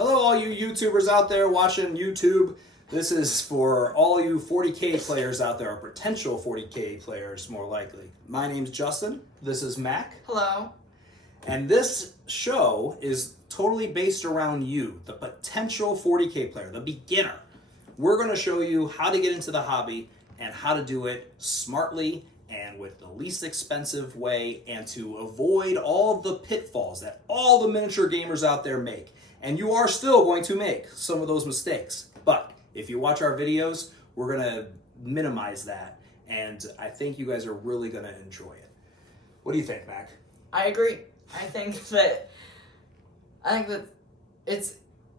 Hello, all you YouTubers out there watching YouTube. This is for all you 40k players out there, or potential 40k players, more likely. My name's Justin. This is Mack. Hello. And this show is totally based around you, the potential 40k player, the beginner. We're going to show you how to get into the hobby and how to do it smartly and with the least expensive way, and to avoid all of the pitfalls that all the miniature gamers out there make. And you are still going to make some of those mistakes. But if you watch our videos, we're going to minimize that. And I think you guys are really going to enjoy it. What do you think, Mac? I agree. I think that it's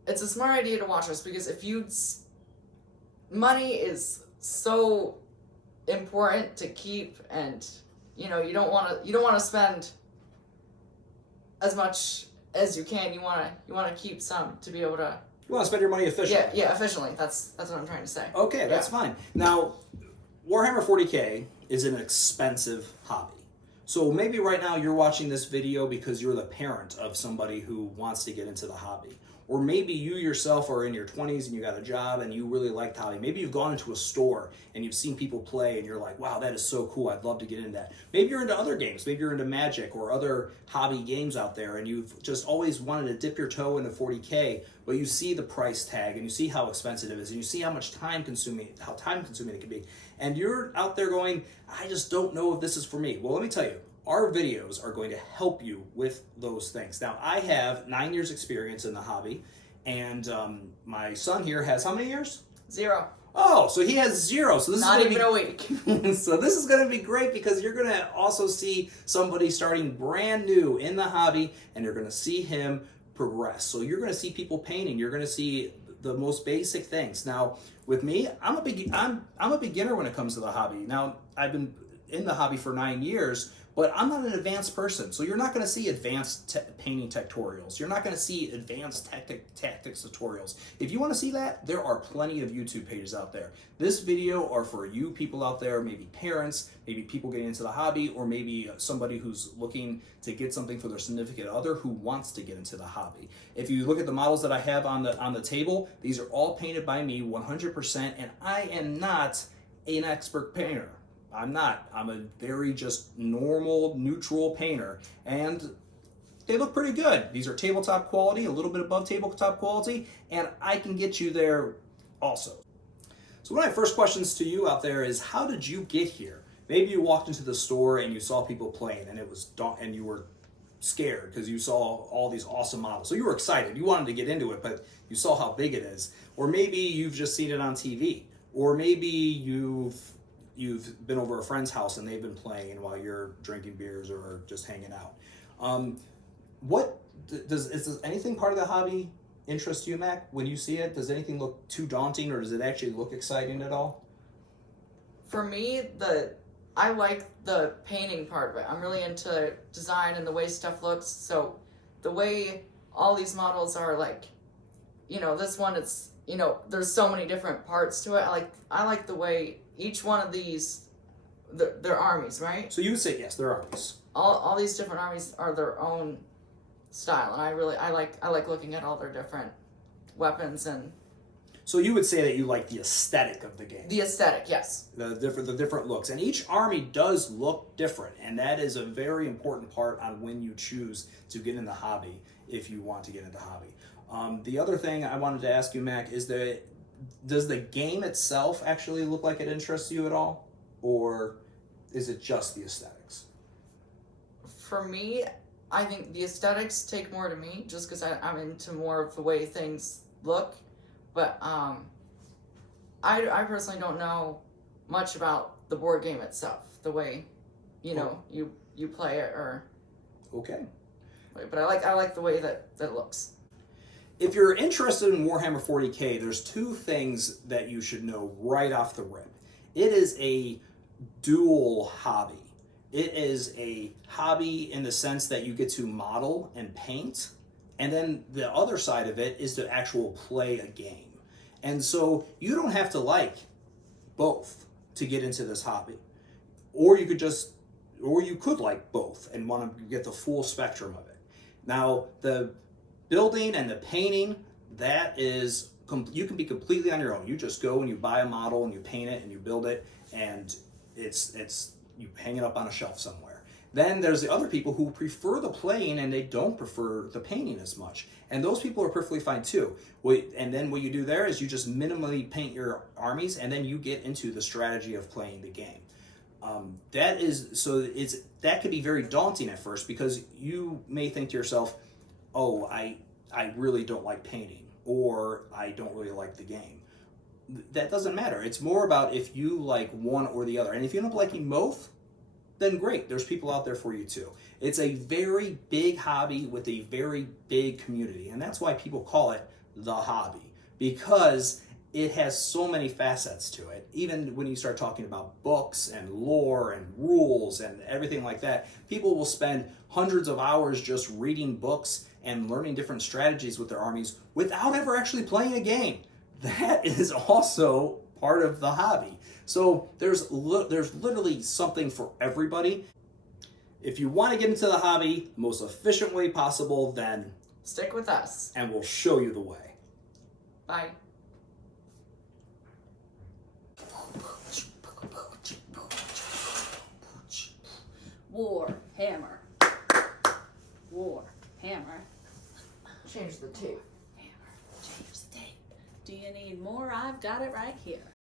a smart idea to watch us, because money is so important to keep, and you don't want to spend as much as you can. You want to keep some to be able to. You want to spend your money efficiently. Yeah, efficiently. That's what I'm trying to say. Okay, that's fine. Now, Warhammer 40k is an expensive hobby. So maybe right now you're watching this video because you're the parent of somebody who wants to get into the hobby. Or maybe you yourself are in your 20s and you got a job and you really like the hobby. Maybe you've gone into a store and you've seen people play and you're like, wow, that is so cool. I'd love to get into that. Maybe you're into other games. Maybe you're into Magic or other hobby games out there, and you've just always wanted to dip your toe into 40k, but you see the price tag and you see how expensive it is and you see how time consuming it can be. And you're out there going, I just don't know if this is for me. Well, let me tell you, our videos are going to help you with those things. Now, I have 9 years experience in the hobby, and my son here has how many years? 0. Oh, so he has 0. So this Not is even a week. So this is going to be great, because you're going to also see somebody starting brand new in the hobby, and you're going to see him progress. So you're going to see people painting. You're going to see the most basic things. Now, with me, I'm a beginner when it comes to the hobby. Now, I've been in the hobby for 9 years, but I'm not an advanced person, so you're not going to see advanced painting tutorials. You're not going to see advanced tactics tutorials. If you want to see that, there are plenty of YouTube pages out there. This video are for you people out there, maybe parents, maybe people getting into the hobby, or maybe somebody who's looking to get something for their significant other who wants to get into the hobby. If you look at the models that I have on the table, these are all painted by me 100%, and I am not an expert painter. I'm not. I'm a very just normal, neutral painter, and they look pretty good. These are tabletop quality, a little bit above tabletop quality, and I can get you there also. So one of my first questions to you out there is, how did you get here? Maybe you walked into the store and you saw people playing, and you were scared because you saw all these awesome models. So you were excited. You wanted to get into it, but you saw how big it is. Or maybe you've just seen it on TV. Or maybe you've been over a friend's house and they've been playing while you're drinking beers or just hanging out. Is anything part of the hobby interest you, Mac? When you see it, does anything look too daunting, or does it actually look exciting at all? For me, I like the painting part of it. I'm really into design and the way stuff looks. So the way all these models are, like, this one, it's, there's so many different parts to it. I like the way each one of these, they're armies, right? So you would say yes, they're armies. All these different armies are their own style, and I like looking at all their different weapons. And so you would say that you like the aesthetic of the game. The aesthetic, yes. The different looks, and each army does look different, and that is a very important part on when you choose to get in the hobby, if you want to get into the hobby. The other thing I wanted to ask you, Mac, is that does the game itself actually look like it interests you at all, or is it just the aesthetics? For me, I think the aesthetics take more to me, just because I'm into more of the way things look. But I personally don't know much about the board game itself, the way you play it, or okay. But I like the way that it looks. If you're interested in Warhammer 40k, there's 2 things that you should know right off the rip. It is a dual hobby. It is a hobby in the sense that you get to model and paint, and then the other side of it is to actually play a game. And so you don't have to like both to get into this hobby. Or you could like both and want to get the full spectrum of it. Now, the building and the painting, that is, you can be completely on your own. You just go and you buy a model and you paint it and you build it, and it's you hang it up on a shelf somewhere. Then there's the other people who prefer the playing and they don't prefer the painting as much. And those people are perfectly fine too. And then what you do there is you just minimally paint your armies, and then you get into the strategy of playing the game. That could be very daunting at first, because you may think to yourself, oh, I really don't like painting, or I don't really like the game. That doesn't matter. It's more about if you like one or the other. And if you end up liking both, then great. There's people out there for you too. It's a very big hobby with a very big community. And that's why people call it the hobby, because it has so many facets to it. Even when you start talking about books and lore and rules and everything like that, people will spend hundreds of hours just reading books and learning different strategies with their armies without ever actually playing a game. That is also part of the hobby. So there's literally something for everybody. If you want to get into the hobby the most efficient way possible, then stick with us, and we'll show you the way. Bye. Warhammer. Warhammer. Change the tape. Hammer. Change the tape. Do you need more? I've got it right here.